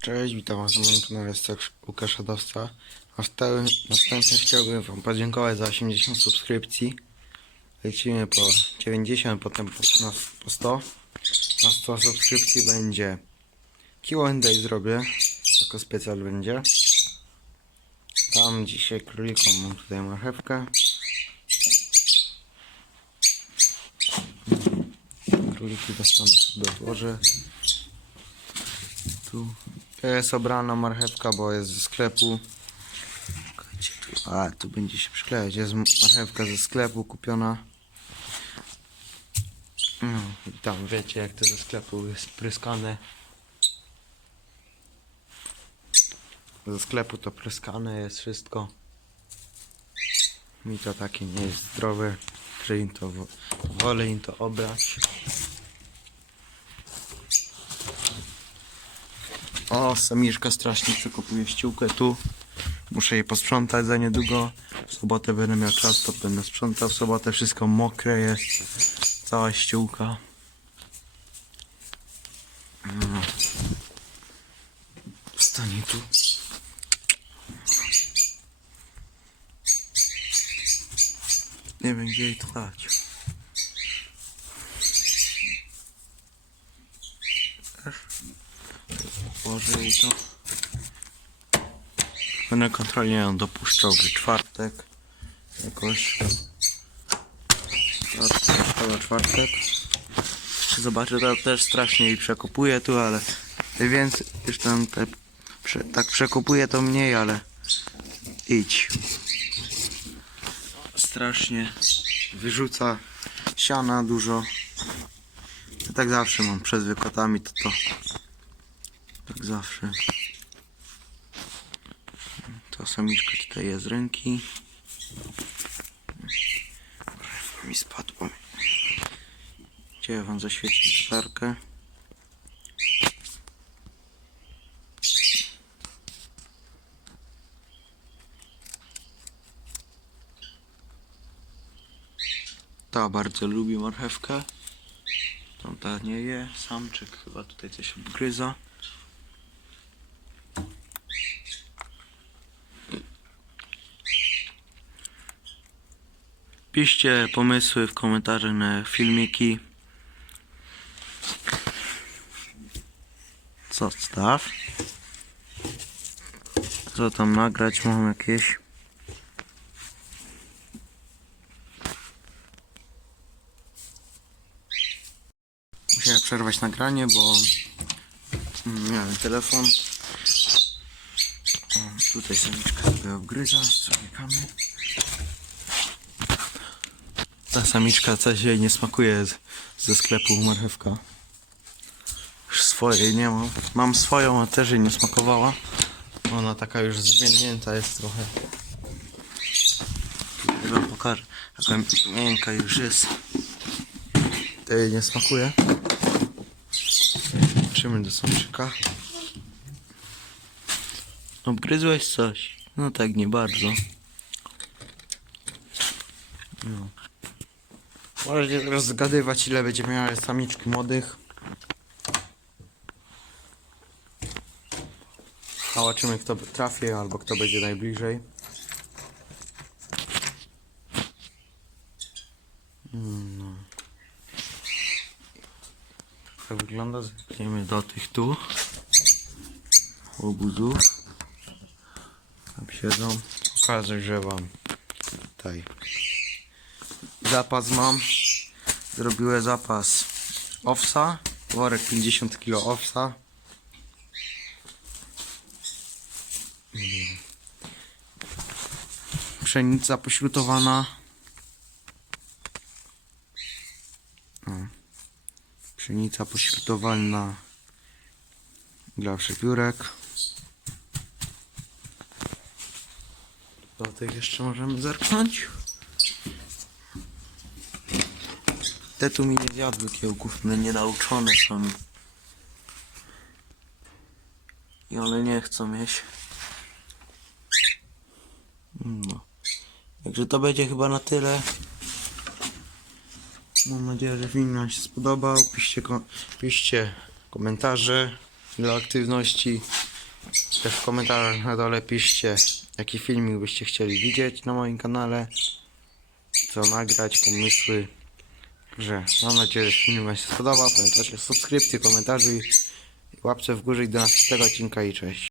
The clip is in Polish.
Cześć, witam was na moim kanale Łukasz Sadowca. A wstałem, następnie chciałbym wam podziękować za 80 subskrypcji. Lecimy po 90, potem po, na, po 100. Na 100 subskrypcji będzie Q&A zrobię. Jako specjal będzie. Tam dzisiaj królikom mam tutaj marchewkę. Króliki dostaną sobie odłożę. Tu jest obrana marchewka, bo jest ze sklepu. A, tu będzie się przyklejać. Jest marchewka ze sklepu kupiona. No, tam wiecie, jak to ze sklepu jest pryskane. Ze sklepu to pryskane jest wszystko. Mi to takie nie jest zdrowe, to wo- wolę im to obrać. O, samiczka strasznie przekopuje ściółkę tu. Muszę jej posprzątać za niedługo. W sobotę będę miał czas, to będę sprzątał. W sobotę wszystko mokre jest. Cała ściółka. No. Stanie tu. Nie wiem gdzie jej to dać. Włożę jej to. Będę kontrolnie ją dopuszczał w czwartek. Jakoś. Chyba czwartek. Zobaczę, to też strasznie jej przekopuje tu, ale więc już tam te, prze, tak przekopuje to mniej, ale idź. Strasznie wyrzuca siana dużo. Ja tak zawsze mam przed wykotami to to. Tak zawsze. To samiczka tutaj jest z ręki. Brew mi spadło. Chciałem wam zaświecić latarkę. Ta bardzo lubi marchewkę. Tamta nie je. Samczyk chyba tutaj coś obgryza. Piszcie pomysły w komentarzach na filmiki. Co staw? Co tam nagrać mam jakieś? Musiałem przerwać nagranie, bo mm, miałem telefon. O, tutaj samiczka sobie obgryza, czekamy. Ta samiczka coś jej nie smakuje ze sklepu marchewka. Już swojej nie mam. Mam swoją, a też jej nie smakowała. Ona taka już zmienięta jest trochę. Chyba pokażę. Jaka miękka już jest. To jej nie smakuje. Patrzymy do sączyka. Obgryzłeś coś? No tak, nie bardzo. No. Możecie teraz zgadywać ile będzie miała samiczki młodych. Zobaczymy kto trafi albo kto będzie najbliżej. Mm, No. Tak wygląda. Zerkniemy do tych tu. Obudów. Tam siedzą. Pokażę, wam tutaj zapas mam. Zrobiłem zapas owsa. Worek 50 kg owsa. Pszenica pośrutowana. O. Pszenica pośrutowana dla przepiórek. Do tych jeszcze możemy zerknąć. Te tu mi nie zjadły kiełków, one nienauczone są. I one nie chcą jeść. No. Także to będzie chyba na tyle. Mam nadzieję, że film Wam się spodobał. Piszcie, ko- piszcie komentarze, ile aktywności Też w komentarzach na dole piszcie, jaki filmik byście chcieli widzieć na moim kanale. Co nagrać, pomysły. Że mam nadzieję, że film Wam się spodoba. Pamiętajcie subskrypcję, komentarze i łapce w górze i do następnego odcinka i cześć.